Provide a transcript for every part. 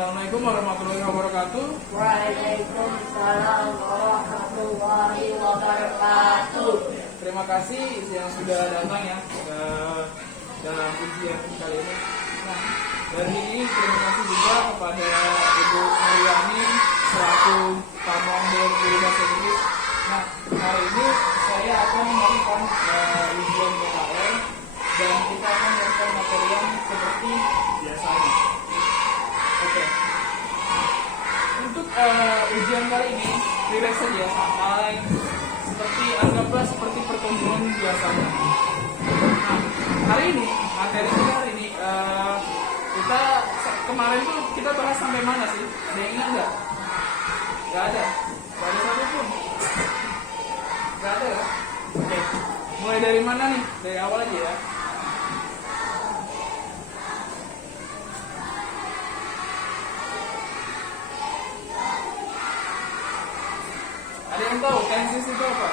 Assalamualaikum warahmatullahi wabarakatuh. Waalaikumsalam warahmatullahi wabarakatuh. Terima kasih yang sudah datang ya ke dalam ujian kali ini. Nah, dari ini terima kasih juga kepada Ibu Mariani selaku Pamonggo Guru Bahasa Inggris. Nah, hari ini saya akan melakukan ujian PKL dan kita akan melakukan materi yang seperti biasanya. Oke. Untuk ujian kali ini relax saja, santai, anggaplah seperti pertemuan biasanya. Nah, hari ini materi kita hari ini kita kemarin tuh kita bahas sampai mana sih? Ada yang ingat nggak? Nggak ada satupun. Nggak ada ya? Oke. Mulai dari mana nih? Dari awal aja ya. Ada yang tahu tenses itu apa?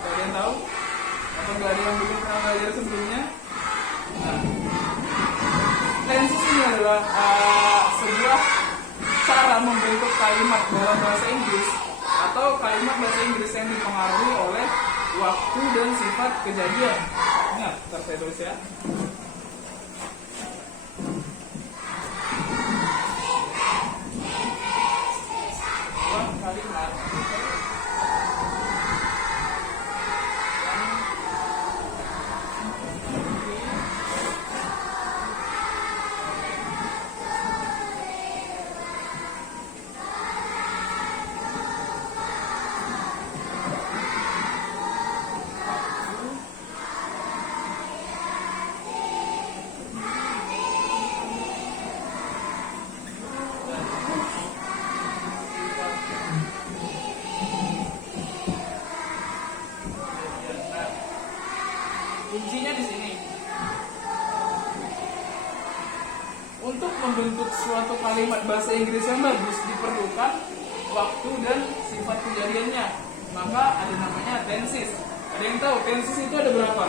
Ada yang tahu? Atau nggak ada yang belum pernah belajar sebelumnya? Nah, tenses ini adalah sebuah cara membentuk kalimat dalam bahasa Inggris atau kalimat bahasa Inggris yang dipengaruhi oleh waktu dan sifat kejadian. Ingat, ntar saya tulis ya. Kalimat kuncinya di sini. Untuk membentuk suatu kalimat bahasa Inggris yang bagus diperlukan waktu dan sifat kejadiannya. Maka ada namanya tenses. Ada yang tahu tenses itu ada berapa?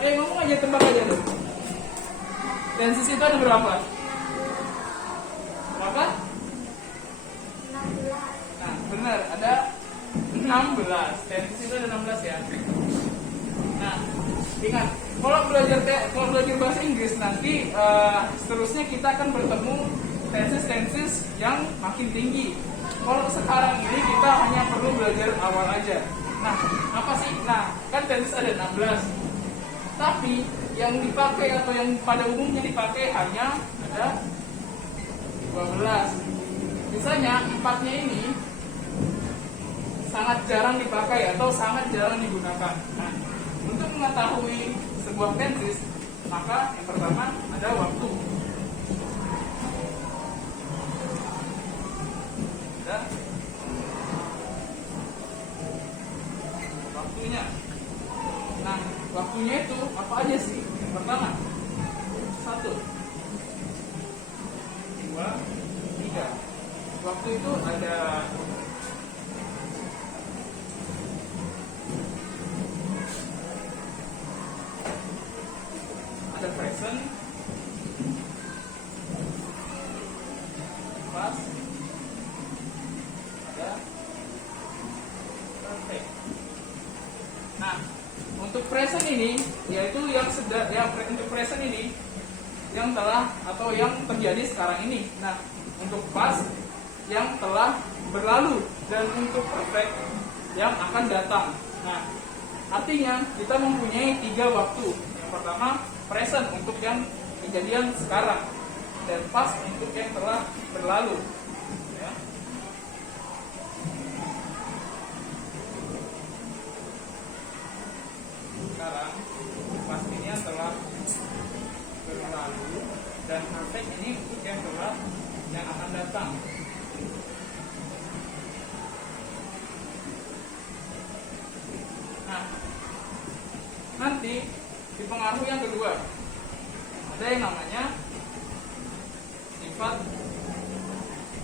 Ayo ngomong aja, tebak aja dong. Tenses itu ada berapa? Berapa? 16. Nah, benar, ada 16. Tenses itu ada 16 ya. Nah, ingat, kalau belajar bahasa Inggris nanti seterusnya kita akan bertemu tenses yang makin tinggi. Kalau sekarang ini kita hanya perlu belajar awal aja. Nah, apa sih? Nah, kan tenses ada 16. Tapi yang dipakai atau yang pada umumnya dipakai hanya ada 12. Misalnya 4-nya ini sangat jarang dipakai atau sangat jarang digunakan. Nah, untuk mengetahui sebuah tenses, maka yang pertama ada waktu. Ada waktunya. Nah, waktunya itu apa aja sih? Yang pertama 1, 2, 3. Waktu itu ada present, past, ada perfect. Nah, untuk present ini yaitu untuk present ini yang telah atau yang terjadi sekarang ini. Nah, untuk past yang telah berlalu dan untuk perfect yang akan datang. Nah, artinya kita mempunyai 3 waktu. Yang pertama present untuk yang kejadian sekarang dan past untuk yang telah berlalu. Ya. Sekarang past ini yang telah berlalu dan perfect ini untuk yang akan datang. Nah, nanti dipengaruhi yang kedua, ada yang namanya sifat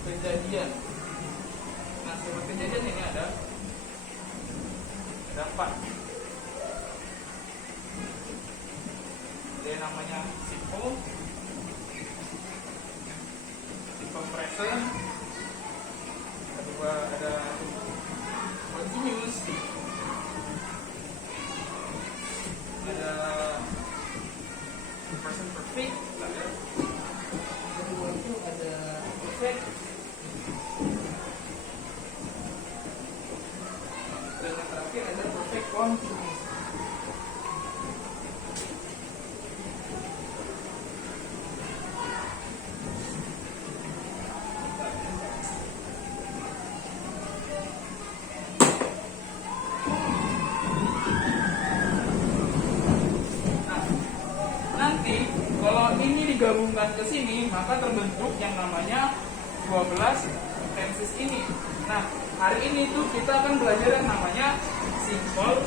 kejadian. Nah, sifat kejadian ini ada 4. yang namanya simple present. Kedua ada continuous, ada present perfect, ada kedua itu ada perfect, dan yang terakhir ada perfect continuous. Kalau ini digabungkan ke sini, maka terbentuk yang namanya 12 tenses ini. Nah, hari ini tuh kita akan belajar yang namanya simple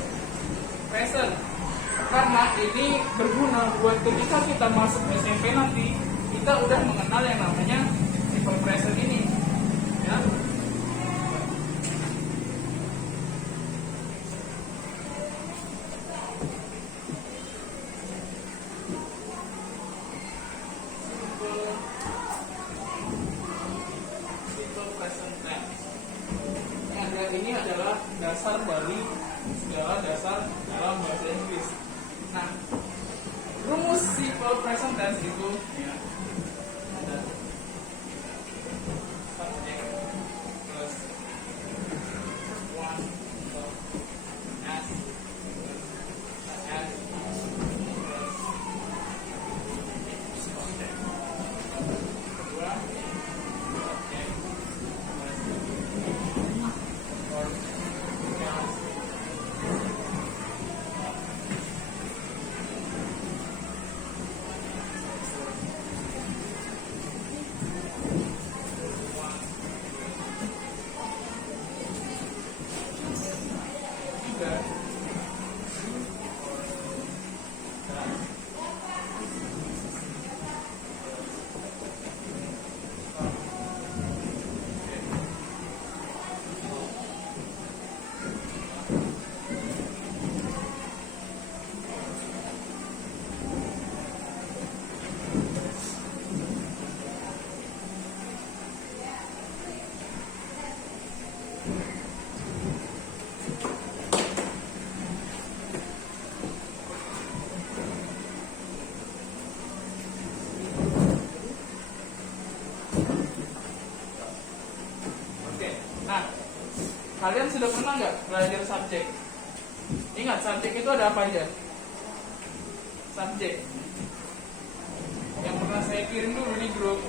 present. Karena ini berguna buat ketika kita masuk SMP nanti, kita udah mengenal yang namanya simple present ini. Ya. Ini adalah dasar dari segala dasar dalam bahasa Inggris. Nah, rumus simple present tense itu ya, ada subject plus one plus s plus object. Kedua, subject kalian sudah pernah nggak belajar subjek? Ingat, subjek itu ada apa aja? Subjek yang pernah saya kirim dulu di grup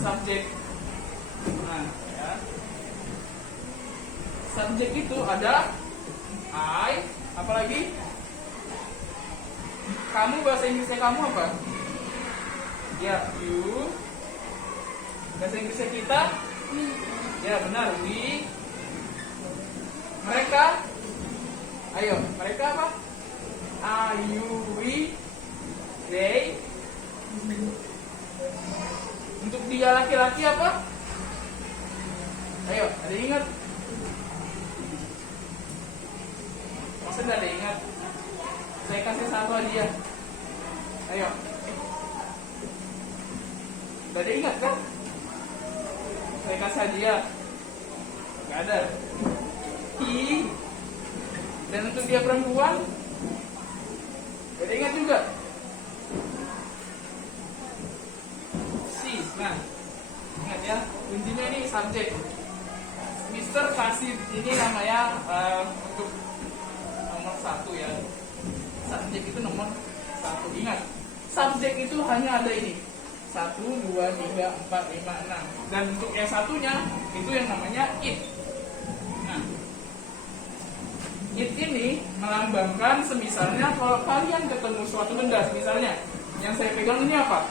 subjek. Nah, ya. Subjek itu ada I, apalagi? Kamu, bahasa Inggrisnya kamu apa? Ya, you. Bahasa Inggrisnya kita? Ya, benar, we. Mereka? Ayo, mereka apa? Are, you, we, they. Untuk dia laki-laki apa? Ayo, ada yang ingat? Masa tidak ada yang ingat? Saya kasih satu hadiah. Ayo. Tidak ada yang ingat kan? Saya kasih hadiah. Gak ada. He. Dan untuk dia perempuan, gak ada ingat juga. Si. Nah, ingat ya, kuncinya ini subjek. Mister kasih ini namanya untuk nomor 1 ya. Subjek itu nomor 1. Ingat, subjek itu hanya ada ini. 1, 2, 3, 4, 5, 6. Dan untuk yang satunya itu yang namanya it. Nah, it ini melambangkan semisalnya kalau kalian ketemu suatu benda, misalnya yang saya pegang ini apa?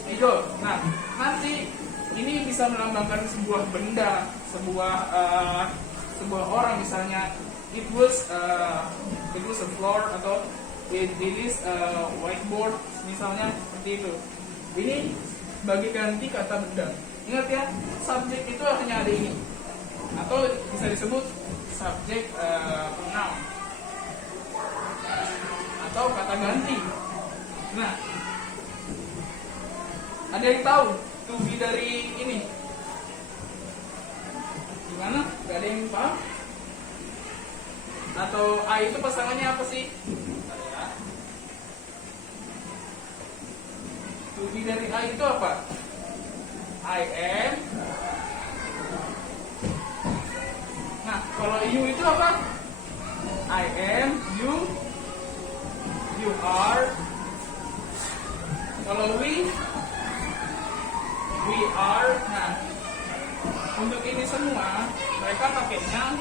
Spidol. Nah, nanti ini bisa melambangkan sebuah benda, sebuah orang, misalnya it was a floor, atau it is whiteboard, misalnya seperti itu. Ini bagi ganti kata benda. Ingat ya, subjek itu hanya ada ini, atau bisa disebut subjek noun, atau kata ganti. Nah, ada yang tahu to be dari ini? Gimana? Gak ada yang paham? Atau I itu pasangannya apa sih? Bentar ya. To be dari I itu apa? I am. Nah, kalau you itu apa? I am, you are. Kalau we are. Nah, untuk ini semua mereka pakainya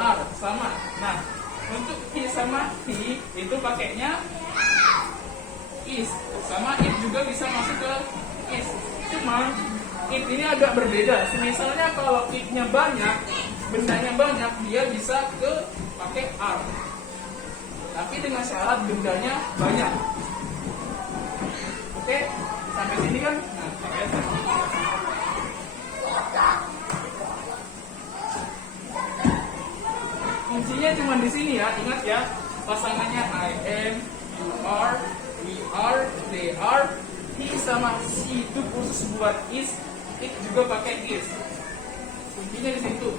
are sama. Nah, untuk he sama he itu pakainya is, sama it juga bisa masuk ke is. Cuma it ini agak berbeda. Misalnya kalau it-nya banyak, bendanya banyak, dia bisa ke pakai are. Tapi dengan syarat bendanya banyak. Oke, sampai sini kan? Nah, kuncinya cuma di sini ya. Ingat ya, pasangannya I am, you are, we are, they are. He sama she itu khusus buat is, it juga pakai is. Kuncinya di situ.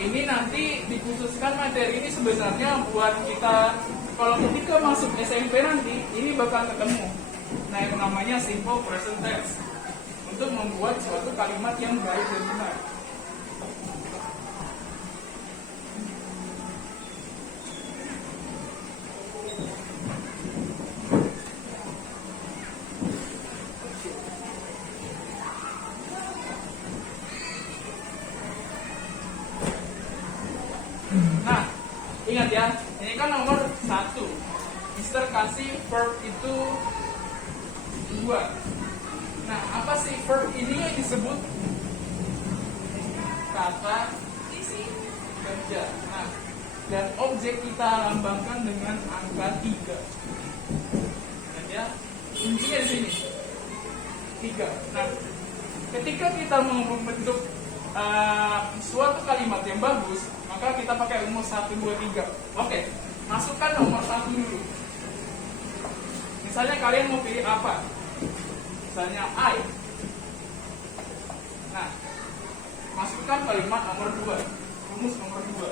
Ini nanti dikhususkan materi ini sebenarnya buat kita kalau ketika masuk SMP nanti ini bakal ketemu. Nah, yang namanya simple present tense untuk membuat suatu kalimat yang baik dan benar. Nah, ingat ya, ini kan nomor 1. Mister kasih verb itu 2. Nah, apa sih verb ini yang disebut kata kerja. Nah, dan objek kita lambangkan dengan angka 3. Ingat ya, kuncinya di sini 3. Nah, ketika kita mau membentuk suatu kalimat yang bagus, maka kita pakai rumus 1, 2, 3. Oke, masukkan nomor 1 dulu. Misalnya kalian mau pilih apa? Misalnya I. Nah, masukkan kalimat nomor 2. Rumus nomor 2.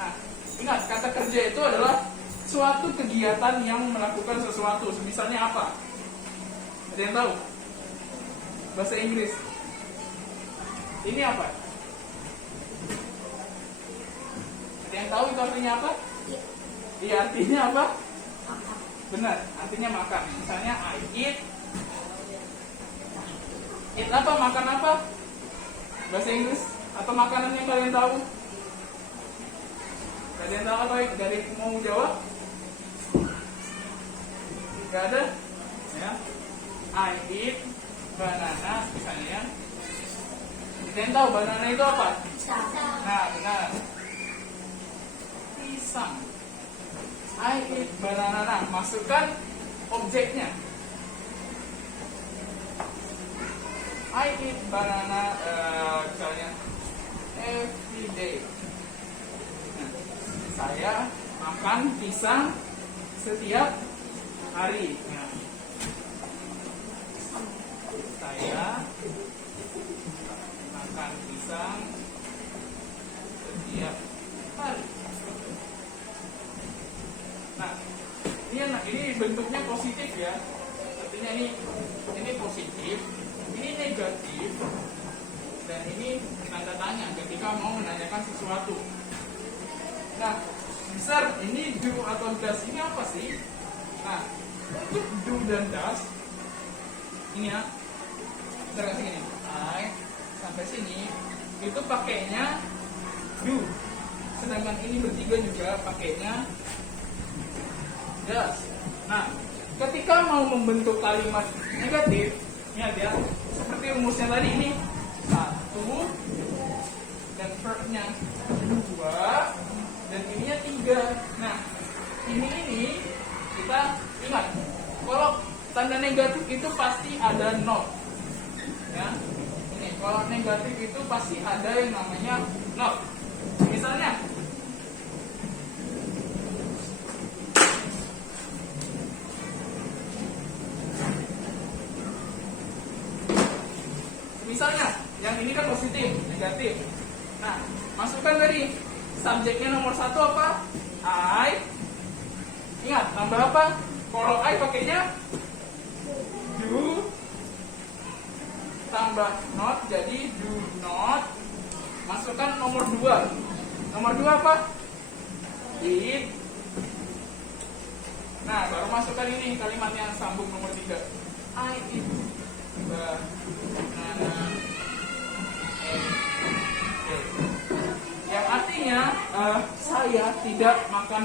Nah, ingat, kata kerja itu adalah suatu kegiatan yang melakukan sesuatu. Misalnya apa? Ada yang tahu? Bahasa Inggris. Ini apa? Ada yang tahu itu artinya apa? Iya, artinya apa? Benar, artinya makan. Misalnya I eat. Eat apa? Makan apa? Bahasa Inggris atau makanan yang kalian tahu? Kalian tahu apa? Dari mau jawab? Gak ada? Ya. I eat banana misalnya. Kalian tahu banana itu apa? Nah, benar. Pisang. I eat banana. Nah, masukkan objeknya. I eat banana misalnya every day. Nah, saya makan pisang setiap hari. Nah, saya makan pisang setiap hari. Nah, ini bentuknya positif ya. Artinya ini positif, ini negatif, dan ini tanda tanya ketika mau menanyakan sesuatu. Nah, besar ini do atau does ini apa sih? Nah, untuk do dan does ini ya, kita kasih gini, sampai sini itu pakainya do, sedangkan ini bertiga juga pakainya does. Nah, ketika mau membentuk kalimat negatif, ingat ya, seperti rumusnya tadi ini 1 dan verbnya 2 dan ininya 3. Nah, ini kita ingat kalau tanda negatif itu pasti ada not. Ya, ini kalau negatif itu pasti ada yang namanya not. Misalnya, yang ini kan positif, negatif. Nah, masukkan tadi subjeknya nomor 1 apa? I. Ingat, tambah apa? Kalau I pakainya do, tambah not, jadi do not. Masukkan nomor 2. Nomor 2 apa? Did. Nah, baru masukkan ini kalimat yang sambung nomor 3. I eat banana. Yang artinya saya tidak makan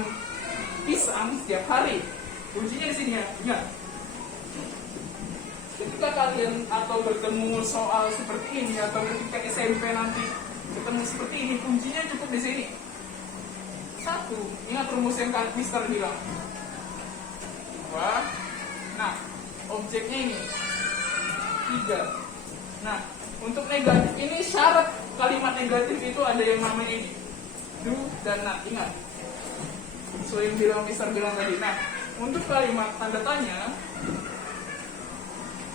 pisang setiap hari. Kuncinya di sini ya, ingat. Ketika kalian atau bertemu soal seperti ini atau ketika SMP nanti ketemu seperti ini, kuncinya cukup di sini. 1, ingat rumus yang Mister bilang. 2, nah objeknya ini. 3. Nah, untuk negatif ini syarat kalimat negatif itu ada yang namanya ini, do dan not. Ingat. So yang Mister bilang tadi. Nah, untuk kalimat tanda tanya,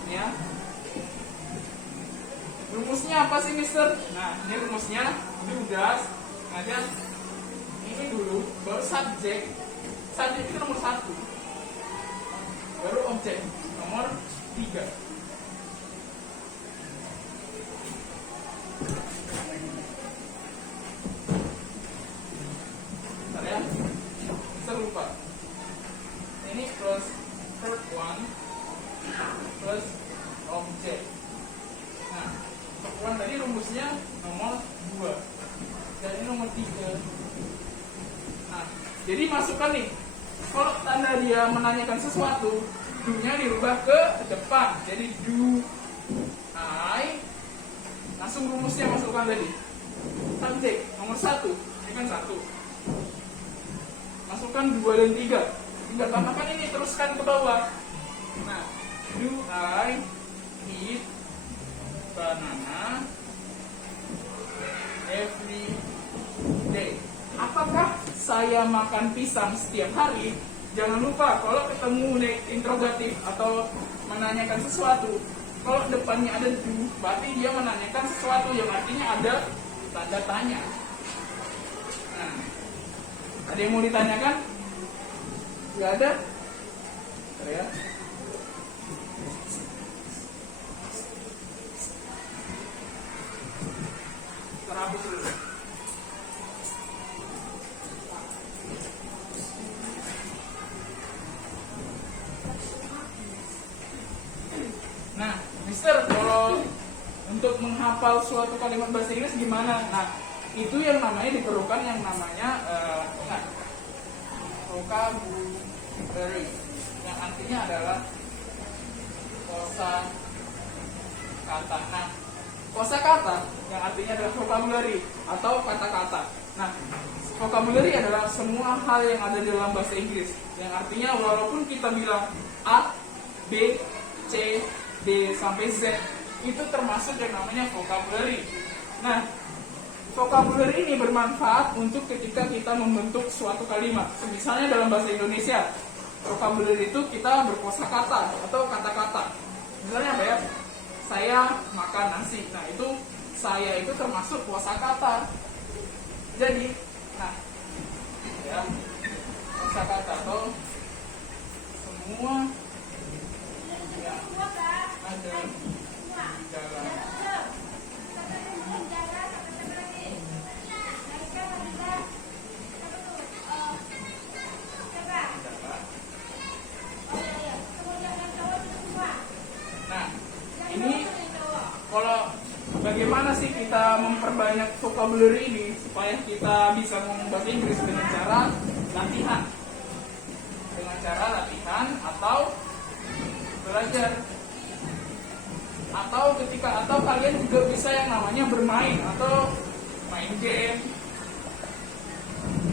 ya, rumusnya apa sih Mister? Nah, ini rumusnya do does. Nah, dia ini dulu, baru subjek. Subjek itu nomor 1, baru objek nomor 3. Bentar ya, bisa lupa. Ini plus third one plus objek. Nah, third one tadi rumusnya nomor 2 dan ini nomor 3. Nah, jadi masukkan nih. Kalau tanda dia menanyakan sesuatu, do-nya dirubah ke depan. Jadi do I. Langsung rumusnya masukkan tadi. Subjek nomor 1, ini kan 1. Masukkan 2 dan 3. Tinggal tambahkan ini, teruskan ke bawah. Nah, do I eat banana every day? Apakah saya makan pisang setiap hari? Jangan lupa kalau ketemu interrogatif atau menanyakan sesuatu, kalau depannya ada do, berarti dia menanyakan sesuatu yang artinya ada tanda tanya. Nah, ada yang mau ditanyakan? Gak ada? Bentar ya. Terhapus dulu. Nah, Mister, kalau untuk menghafal suatu kalimat bahasa Inggris gimana? Nah, itu yang namanya diperlukan yang namanya vocabulary, yang artinya adalah kosa kata. Nah, kosa kata yang artinya adalah vocabulary atau kata-kata. Nah, vocabulary adalah semua hal yang ada di dalam bahasa Inggris, yang artinya walaupun kita bilang A, B, C, D sampai Z, itu termasuk yang namanya vocabulary. Nah, vocabulary ini bermanfaat untuk ketika kita membentuk suatu kalimat. Misalnya dalam bahasa Indonesia, vocabulary itu kita berkosakata atau kata-kata. Misalnya apa ya? Saya makan nasi. Nah, itu saya itu termasuk kosakata. Jadi, nah, ya, kosakata atau semua yang ada di dalam kalau bagaimana sih kita memperbanyak vocabulary ini supaya kita bisa ngomong bahasa Inggris dengan cara latihan. Dengan cara latihan atau belajar. Atau kalian juga bisa yang namanya bermain atau main game.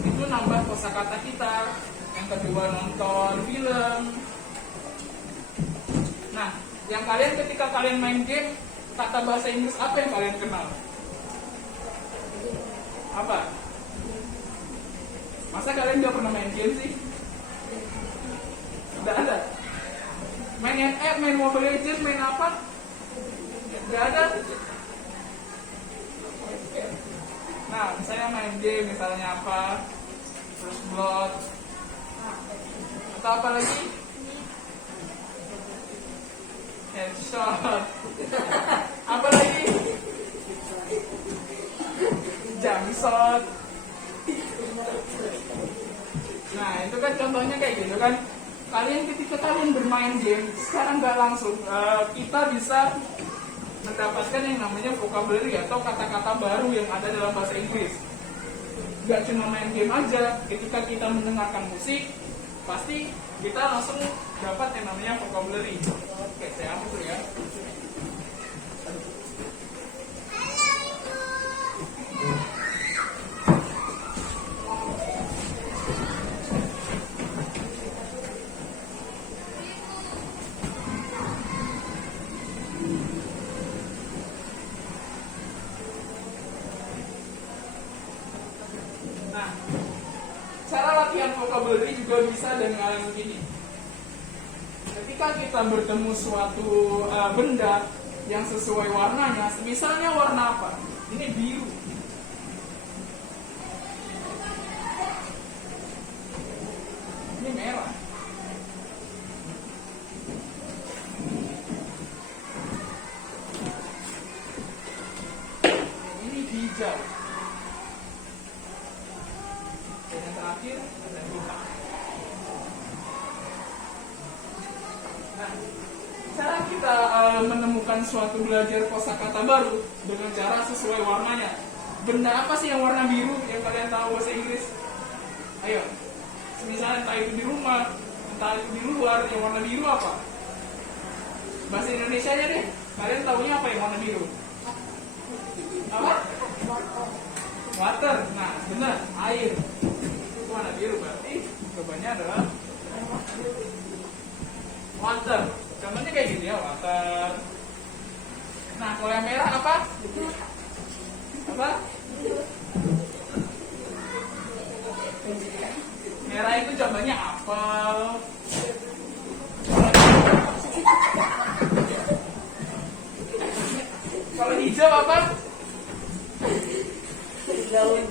Itu nambah kosakata kita. Yang kedua nonton film. Yang kalian ketika kalian main game, kata bahasa Inggris apa yang kalian kenal? Apa? Masa kalian nggak pernah main game sih? Nggak ada. Main Mobile Legends, main apa? Nggak ada. Nah, saya main game misalnya apa? First Blood. Atau apa lagi? Headshot. Apa lagi? Jump shot. Nah, itu kan contohnya kayak gitu kan. Kalian ketika kalian bermain game, sekarang nggak langsung kita bisa mendapatkan yang namanya vocabulary atau kata-kata baru yang ada dalam bahasa Inggris. Gak cuma main game aja, ketika kita mendengarkan musik, pasti kita langsung dapat yang namanya vocabulary. Oke, saya hapus dulu ya. Nah, cara latihan vocabulary juga bisa dengan begini. Ketika kita bertemu suatu benda yang sesuai warnanya, misalnya warna apa? Ini biru. Ini merah. Ini hijau. Dan yang terakhir ada hitam. Nah, cara kita menemukan suatu belajar kosakata baru dengan cara sesuai warnanya. Benda apa sih yang warna biru yang kalian tahu bahasa Inggris? Ayo, misalnya entah itu di rumah, entah itu di luar, yang warna biru apa? Bahasa Indonesia aja deh. Kalian tahunya apa yang warna biru? Apa? Water. Nah, benar, air. Itu warna biru, berarti jawabannya adalah water. Contohnya kayak gini ya, water. Nah, kalau yang merah apa? Apa? Merah itu contohnya apel. Kalau hijau apa? Daun.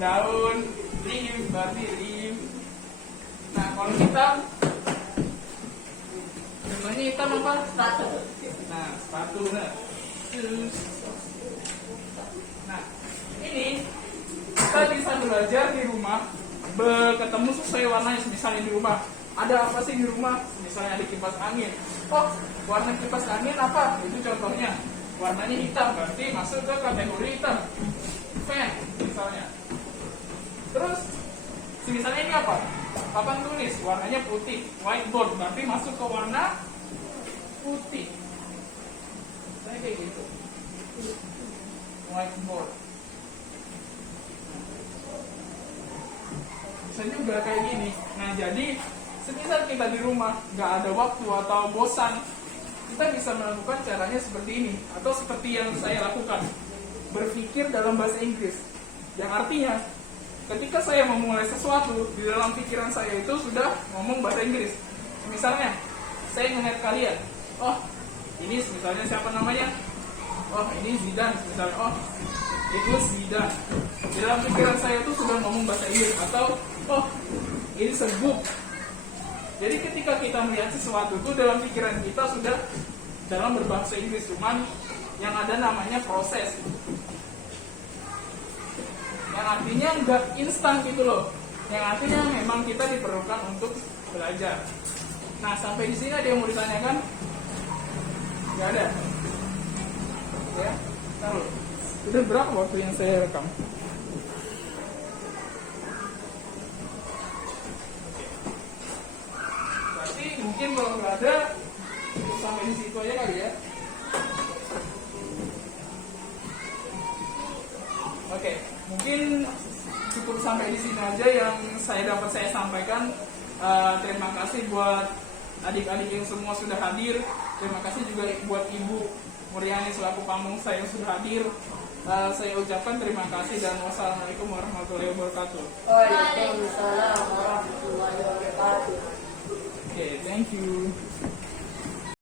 Daun. Leaf, berarti leaf. Nah, kalau hitam, contohnya hitam apa? Sepatu. Nah, sepatu, nah. Nah, ini kita bisa belajar di rumah, ketemu sesuai warnanya. Misalnya di rumah, ada apa sih di rumah? Misalnya ada kipas angin. Oh, warna kipas angin apa? Itu contohnya. Warnanya hitam, berarti masuk ke kategori hitam. Fan, misalnya. Terus, misalnya ini apa? Papan tulis, warnanya putih. Whiteboard, berarti masuk ke warna putih. Saya kayak gitu. Whiteboard. Bisa juga kayak gini. Nah, jadi semisal kita di rumah nggak ada waktu atau bosan, kita bisa melakukan caranya seperti ini atau seperti yang saya lakukan, berpikir dalam bahasa Inggris. Yang artinya, ketika saya memulai sesuatu di dalam pikiran saya itu sudah ngomong bahasa Inggris. Misalnya, saya ngeliat kalian, oh ini misalnya siapa namanya? Oh ini Zidane misalnya. Oh itu Zidane. Di dalam pikiran saya itu sudah ngomong bahasa Inggris. Atau oh ini sebut. Jadi ketika kita melihat sesuatu itu dalam pikiran kita sudah dalam berbahasa Inggris, cuman yang ada namanya proses. Yang artinya nggak instan gitu loh. Yang artinya memang kita diperlukan untuk belajar. Nah, sampai di sini ada yang mau ditanyakan? Nggak ada. Ya, taruh. Sudah berapa waktu yang saya rekam? Berarti mungkin kalau nggak ada, sampai di situ aja kali ya. Oke, mungkin cukup sampai di sini aja yang dapat saya sampaikan. Terima kasih buat adik-adik yang semua sudah hadir. Terima kasih juga buat Ibu Muriani selaku pamong saya yang sudah hadir. Saya ucapkan terima kasih dan wassalamualaikum warahmatullahi wabarakatuh. Waalaikumsalam warahmatullahi wabarakatuh. Okay, thank you.